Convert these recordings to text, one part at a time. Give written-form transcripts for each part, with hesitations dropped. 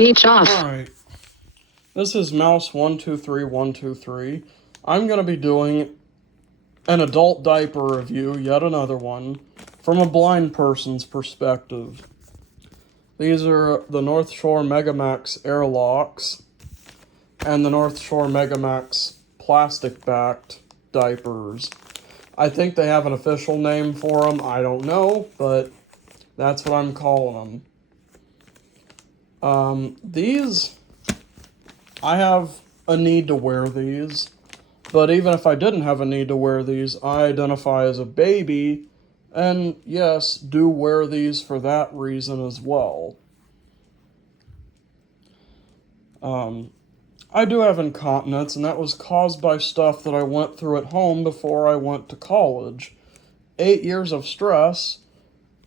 Speech off. Alright, this is Mouse123123. I'm going to be doing an adult diaper review, yet another one, from a blind person's perspective. These are the North Shore Maxx airlocks and the North Shore Maxx plastic-backed diapers. I think they have an official name for them, I don't know, but that's what I'm calling them. These, I have a need to wear these, but even if I didn't have a need to wear these, I identify as a baby, and yes, do wear these for that reason as well. I do have incontinence, and that was caused by stuff that I went through at home before I went to college. 8 years of stress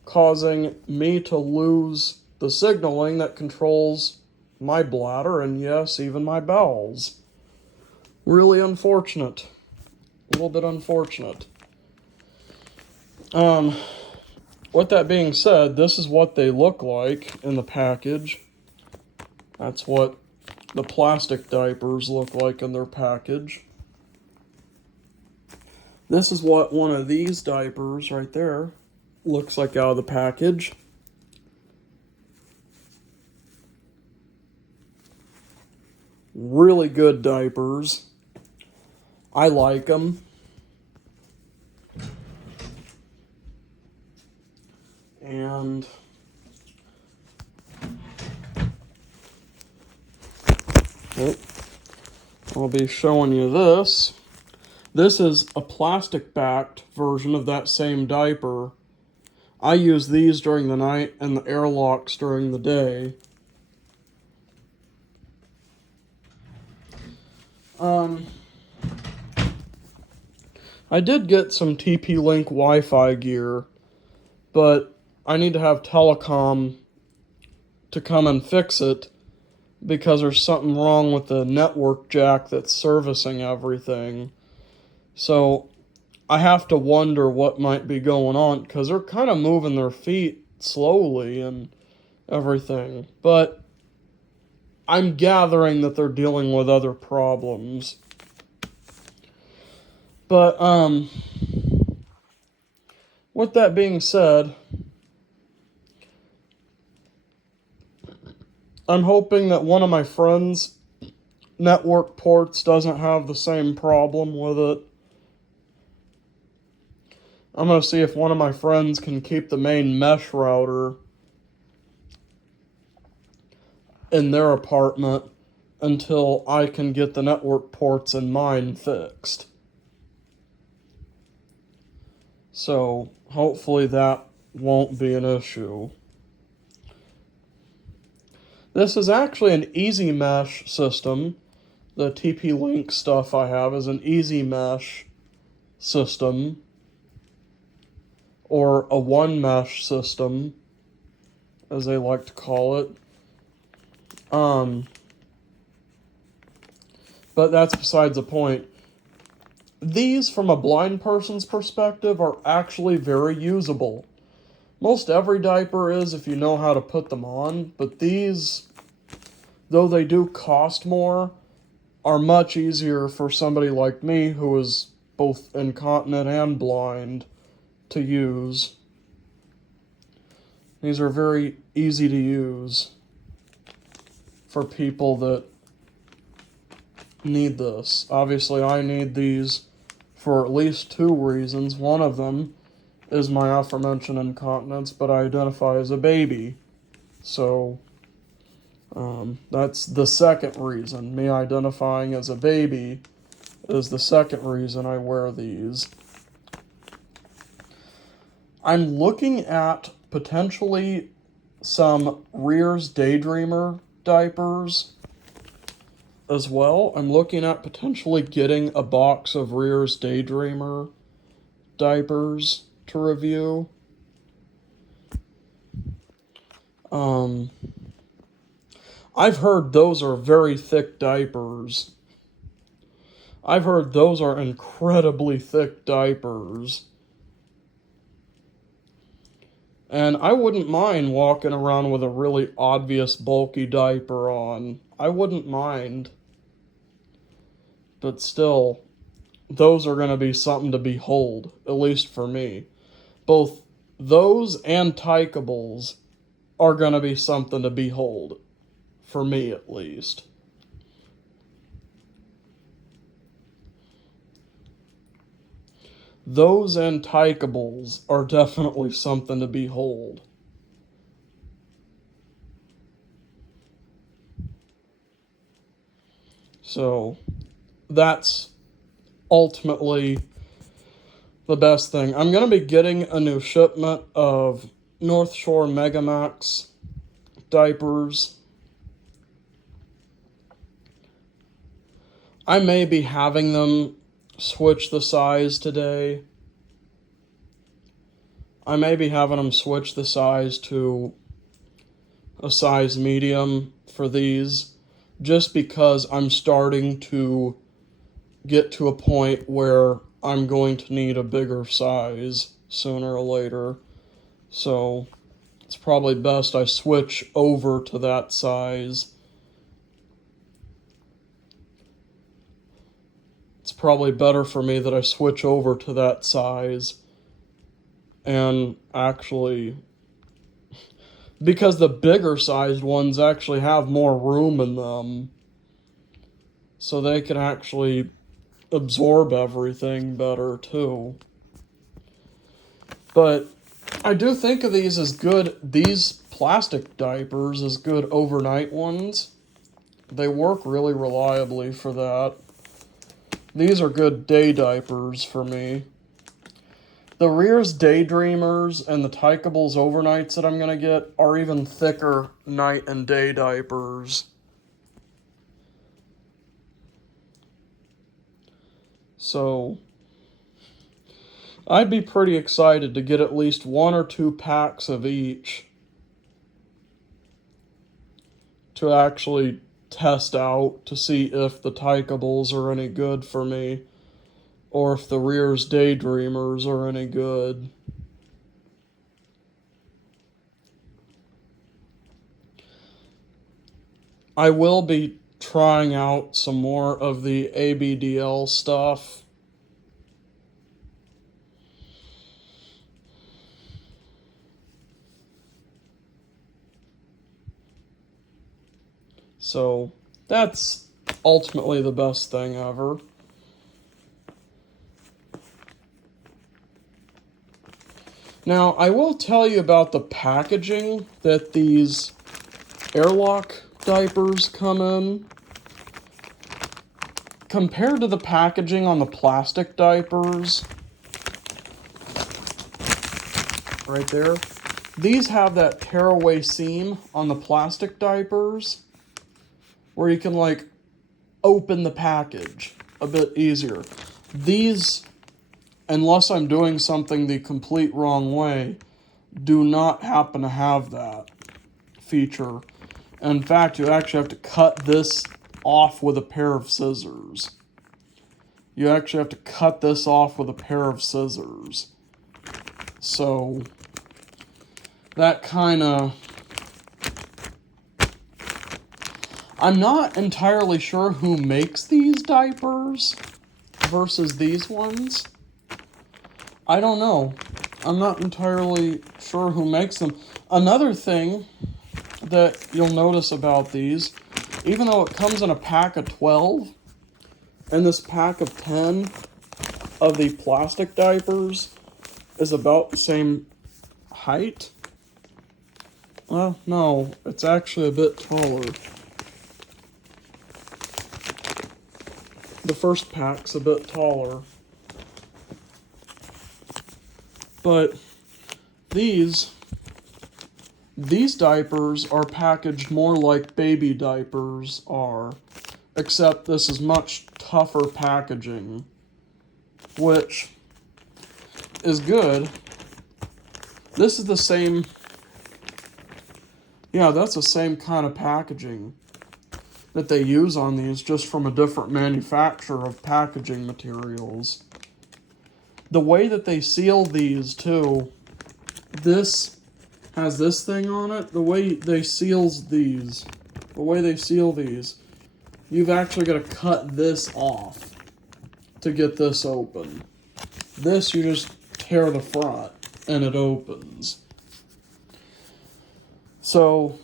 causing me to lose the signaling that controls my bladder and, yes, even my bowels. Really unfortunate. A little bit unfortunate. With that being said, this is what they look like in the package. That's what the plastic diapers look like in their package. This is what one of these diapers right there looks like out of the package. Really good diapers. I like them. And I'll be showing you this. This is a plastic-backed version of that same diaper. I use these during the night and the airlocks during the day. I did get some TP-Link Wi-Fi gear, but I need to have telecom to come and fix it because there's something wrong with the network jack that's servicing everything. So I have to wonder what might be going on because they're kind of moving their feet slowly and everything. But I'm gathering that they're dealing with other problems. But, with that being said, I'm hoping that one of my friends' network ports doesn't have the same problem with it. I'm going to see if one of my friends can keep the main mesh router in their apartment until I can get the network ports in mine fixed. So, hopefully that won't be an issue. This is actually an easy mesh system. The TP-Link stuff I have is an easy mesh system, or a one mesh system, as they like to call it. But that's besides the point. These, from a blind person's perspective, are actually very usable. Most every diaper is if you know how to put them on, but these, though they do cost more, are much easier for somebody like me who is both incontinent and blind to use. These are very easy to use for people that need this. Obviously, I need these for at least two reasons. One of them is my aforementioned incontinence, but I identify as a baby. So, that's the second reason. Me identifying as a baby is the second reason I wear these. I'm looking at potentially some Rear's Daydreamer diapers as well. I'm looking at potentially getting a box of Rear's Daydreamer diapers to review. I've heard those are very thick diapers. I've heard those are incredibly thick diapers. And I wouldn't mind walking around with a really obvious bulky diaper on. I wouldn't mind. But still, those are going to be something to behold, at least for me. Both those and tykables are going to be something to behold, for me at least. Those and tykables are definitely something to behold. So, that's ultimately the best thing. I'm going to be getting a new shipment of North Shore Maxx diapers. I may be having them switch the size today. I may be having them switch the size to a size medium for these, just because I'm starting to get to a point where I'm going to need a bigger size sooner or later. So it's probably best I switch over to that size. It's probably better for me that I switch over to that size. And actually, because the bigger sized ones actually have more room in them, so they can actually absorb everything better too. But I do think of these as good, these plastic diapers as good overnight ones. They work really reliably for that. These are good day diapers for me. The Rear's Daydreamers and the Tykables overnights that I'm going to get are even thicker night and day diapers. So, I'd be pretty excited to get at least 1 or 2 packs of each to actually test out to see if the Tykables are any good for me, or if the Rear's Daydreamers are any good. I will be trying out some more of the ABDL stuff. So that's ultimately the best thing ever. Now, I will tell you about the packaging that these airlock diapers come in. Compared to the packaging on the plastic diapers, right there, these have that tearaway seam on the plastic diapers where you can like open the package a bit easier. These, unless I'm doing something the complete wrong way, do not happen to have that feature. In fact, you actually have to cut this off with a pair of scissors. You actually have to cut this off with a pair of scissors. So, that kind of... I'm not entirely sure who makes these diapers versus these ones. I don't know. I'm not entirely sure who makes them. Another thing that you'll notice about these, even though it comes in a pack of 12, and this pack of 10 of the plastic diapers is about the same height. Well, no, it's actually a bit taller. The first pack's a bit taller. But these diapers are packaged more like baby diapers are, except this is much tougher packaging, which is good. This is the same, yeah, that's the same kind of packaging that they use on these, just from a different manufacturer of packaging materials. The way that they seal these, too, this has this thing on it. The way they seal these, you've actually got to cut this off to get this open. This, you just tear the front and it opens. So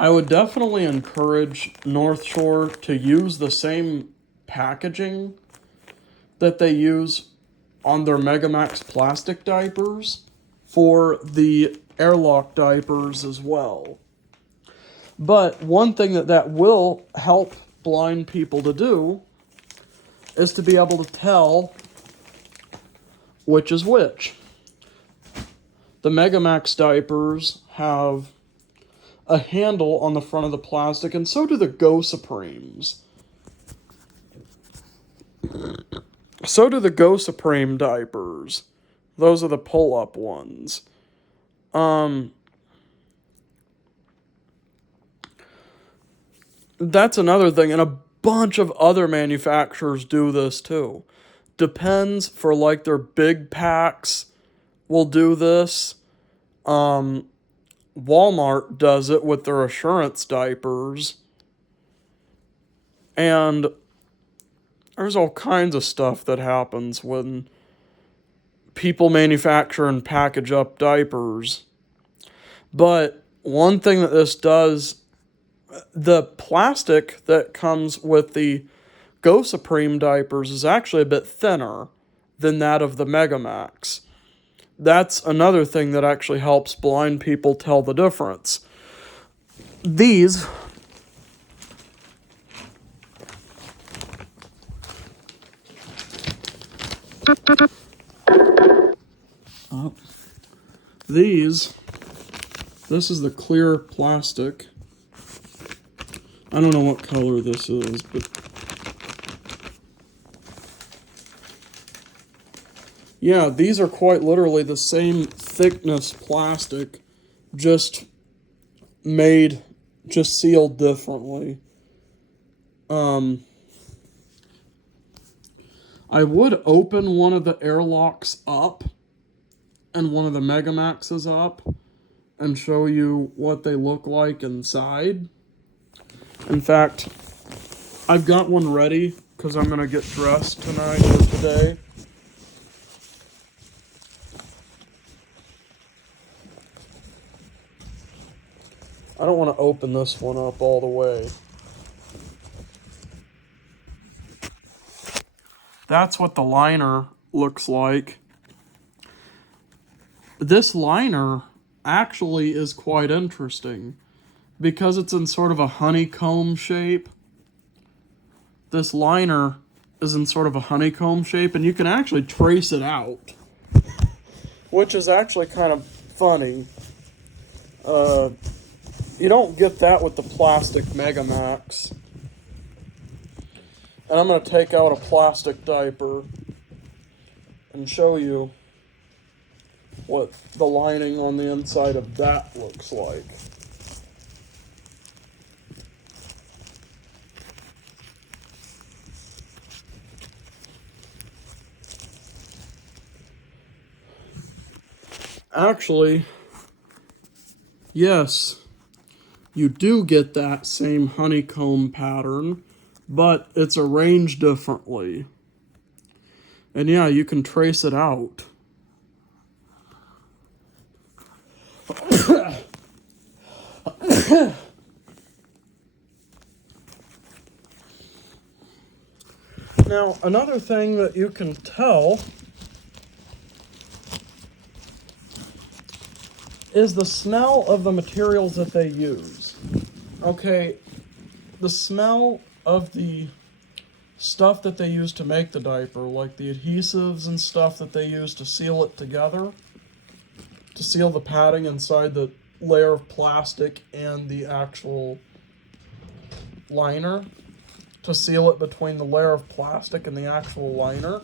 I would definitely encourage North Shore to use the same packaging that they use on their Mega Maxx plastic diapers for the airlock diapers as well. But one thing that will help blind people to do is to be able to tell which is which. The Mega Maxx diapers have a handle on the front of the plastic, and so do the Go Supremes. So do the Go Supreme diapers. Those are the pull-up ones. That's another thing, and a bunch of other manufacturers do this too. Depends, for like their big packs will do this. Walmart does it with their Assurance diapers. And there's all kinds of stuff that happens when people manufacture and package up diapers. But one thing that this does, the plastic that comes with the Go Supreme diapers is actually a bit thinner than that of the Mega Maxx. That's another thing that actually helps blind people tell the difference. These this is the clear plastic. I don't know what color this is, but yeah, these are quite literally the same thickness plastic, just sealed differently. I would open one of the airlocks up and one of the Mega Maxes up and show you what they look like inside. In fact, I've got one ready because I'm going to get dressed tonight or today. I don't want to open this one up all the way. That's what the liner looks like. This liner actually is quite interesting because it's in sort of a honeycomb shape. This liner is in sort of a honeycomb shape, and you can actually trace it out, which is actually kind of funny. You don't get that with the plastic Mega Maxx. And I'm going to take out a plastic diaper and show you what the lining on the inside of that looks like. Actually, yes, you do get that same honeycomb pattern, but it's arranged differently. And yeah, you can trace it out. Now, another thing that you can tell is the smell of the materials that they use. Okay, the smell of the stuff that they use to make the diaper, like the adhesives and stuff that they use to seal it together, to seal the padding inside the layer of plastic and the actual liner, to seal it between the layer of plastic and the actual liner,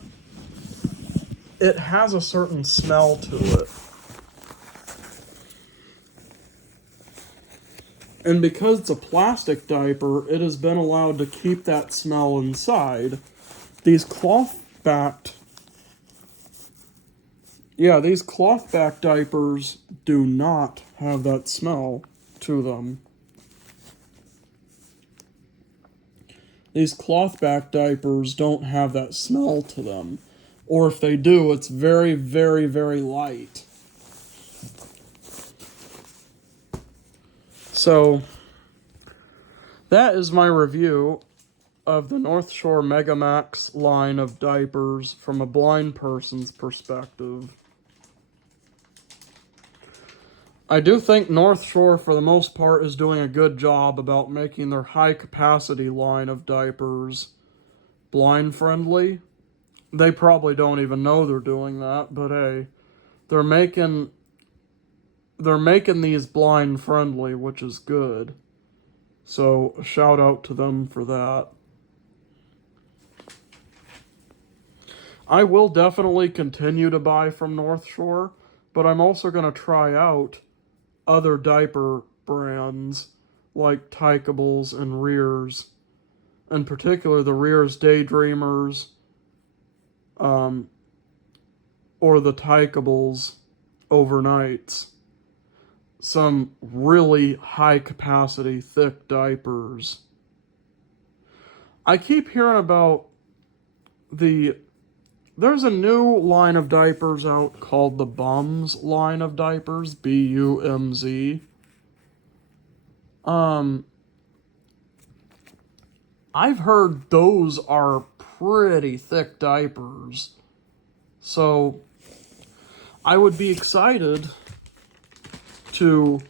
it has a certain smell to it. And because it's a plastic diaper, it has been allowed to keep that smell inside. These cloth-backed Yeah, these cloth back diapers do not have that smell to them. These cloth back diapers don't have that smell to them. Or if they do, it's very, very, very light. So, that is my review of the North Shore Mega Maxx line of diapers from a blind person's perspective. I do think North Shore, for the most part, is doing a good job about making their high-capacity line of diapers blind-friendly. They probably don't even know they're doing that, but hey, they're making these blind-friendly, which is good. So, a shout out to them for that. I will definitely continue to buy from North Shore, but I'm also going to try out other diaper brands like Tykables and Rears, in particular the Rears Daydreamers, or the Tykables Overnights. Some really high capacity, thick diapers. I keep hearing about there's a new line of diapers out called the Bums line of diapers, BUMZ. I've heard those are pretty thick diapers. So I would be excited to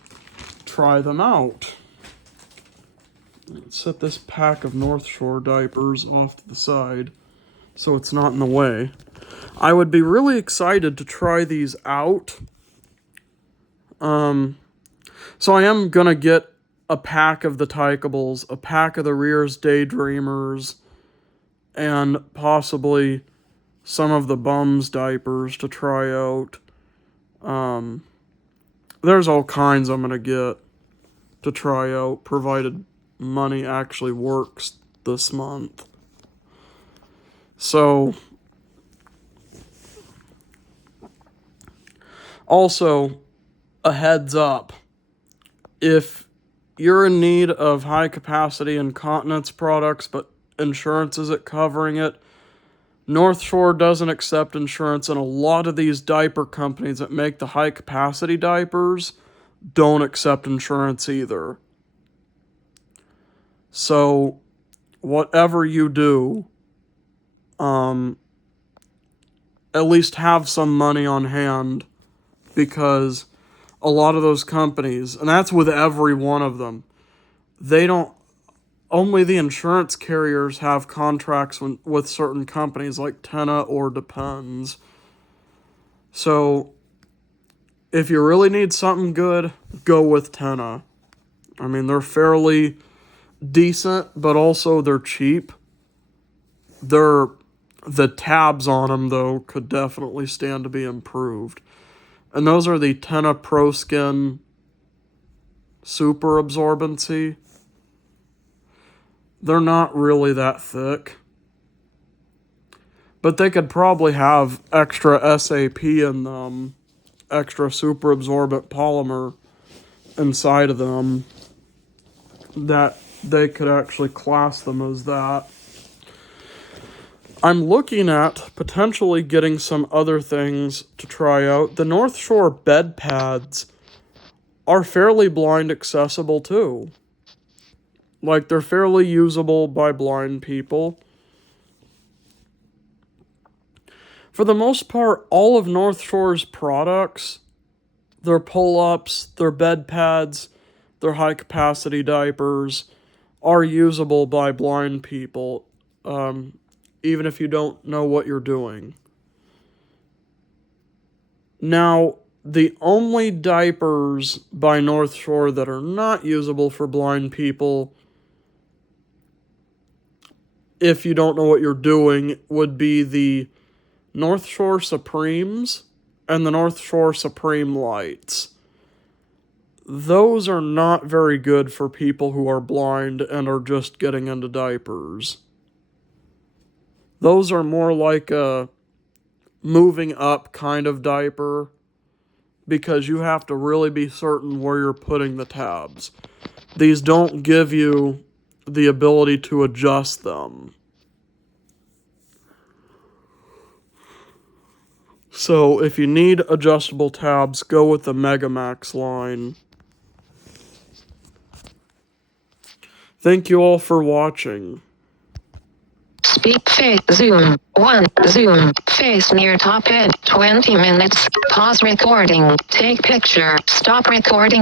try them out. Let's set this pack of North Shore diapers off to the side so it's not in the way. I would be really excited to try these out. So I am gonna get a pack of the Tykables, a pack of the Rears Daydreamers, and possibly some of the Bums diapers to try out. There's all kinds I'm gonna get to try out, provided money actually works this month. So, also, a heads up. If you're in need of high capacity incontinence products, but insurance isn't covering it, North Shore doesn't accept insurance, and a lot of these diaper companies that make the high capacity diapers don't accept insurance either. So, whatever you do, at least have some money on hand, because a lot of those companies, and that's with every one of them, only the insurance carriers have contracts with certain companies like Tenna or Depends. So, if you really need something good, go with Tenna. I mean, they're fairly decent, but also they're cheap. The tabs on them, though, could definitely stand to be improved. And those are the Tenna Pro Skin Super Absorbency. They're not really that thick, but they could probably have extra SAP in them, extra super absorbent polymer inside of them, that they could actually class them as that. I'm looking at potentially getting some other things to try out. The North Shore bed pads are fairly blind accessible too. Like, they're fairly usable by blind people. For the most part, all of North Shore's products, their pull-ups, their bed pads, their high-capacity diapers, are usable by blind people, even if you don't know what you're doing. Now, the only diapers by North Shore that are not usable for blind people, if you don't know what you're doing, would be the North Shore Supremes and the North Shore Supreme Lights. Those are not very good for people who are blind and are just getting into diapers. Those are more like a moving up kind of diaper, because you have to really be certain where you're putting the tabs. These don't give you the ability to adjust them. So if you need adjustable tabs, go with the Maxx line. Thank you all for watching. Speak face zoom 1 zoom face near top head 20 minutes pause recording take picture stop recording